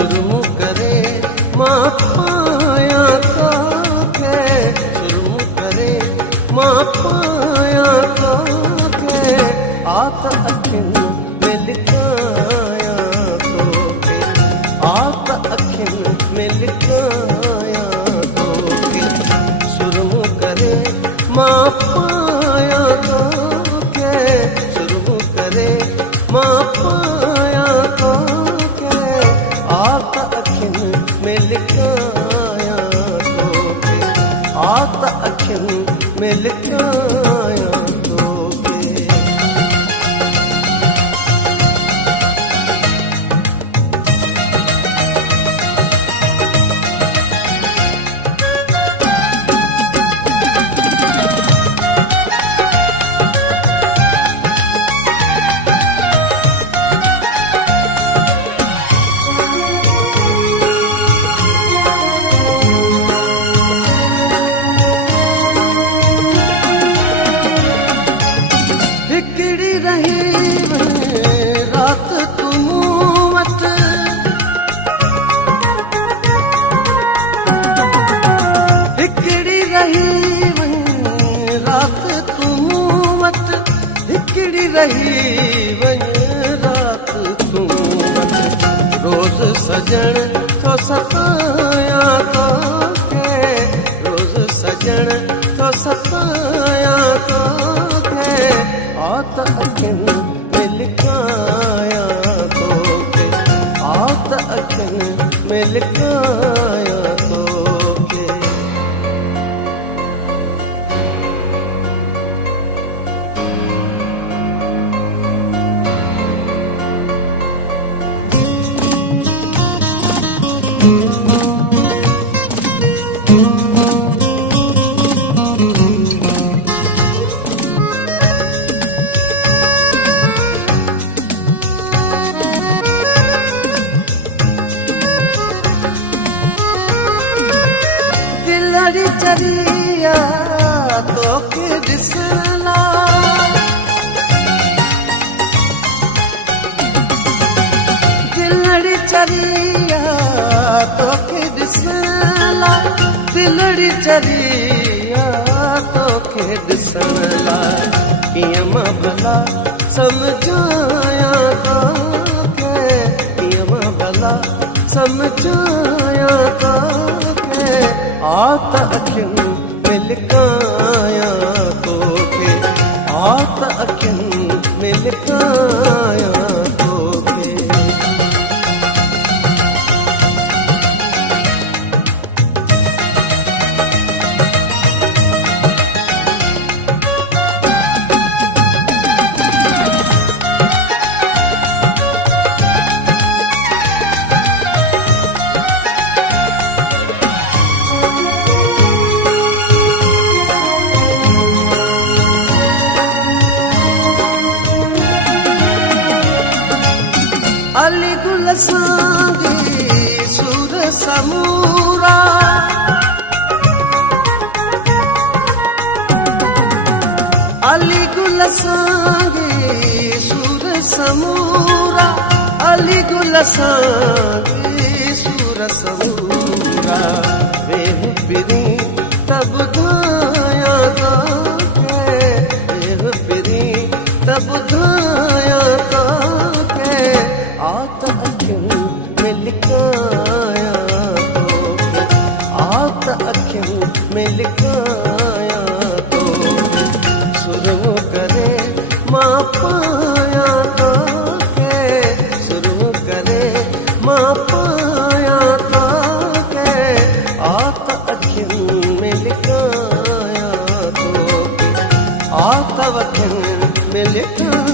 सुरमु करे मां पाया तोखे, सुरमु करे मां पाया तोखे, आत अखियुनि में लिखाया तोखे, आत अखियुनि में लिखाया तोखे, सुरमु करे मां पाया तोखे, सुरमु करे मां पाया तोखे, आत अखियुनि में लिखाया तोखे, आत अखियुनि में लिखाया तोखे। हिकिड़ी रही रात तूं मूं वटि, हिकिड़ी रही रात तूं मूं वटि, हिकिड़ी रही रात तूं वटि, रोज़ सजण थो सताया तोखे, रोज़ सजण थो सताया तोखे, आत अखियुनि में लिखाया तोखे, आत अखियुनि में लिखाया तोखे। दिलड़ी चरिया तोखे ॾिसण लाइ, दिलड़ी चरिया तोखे ॾिसण लाइ, दिलड़ी चरिया तोखे ॾिसण लाइ, कीअं मां भला सम्झाया तोखे, कीअं मां भला सम्झाया तोखे, आत अखियुनि में लिखाया तोखे, आत अखियुनि में लिखाया तोखे। अली गुल सांगी सूर समूरा, अली गुल सांगी सूर समूरा, अली गुल सांगी सूर समूरा, वेह पिरी तब धाया तोखे, वेह पिरी तब धाया तोखे, आत अखियुनि में लिखाया तोखे, आत अखियुनि में लिखाया तोखे, सुरमु करे मां पाया तोखे, सुरमु करे मां पाया तोखे, आत अखियुनि में लिखाया तोखे, आत अखियुनि में लिखाया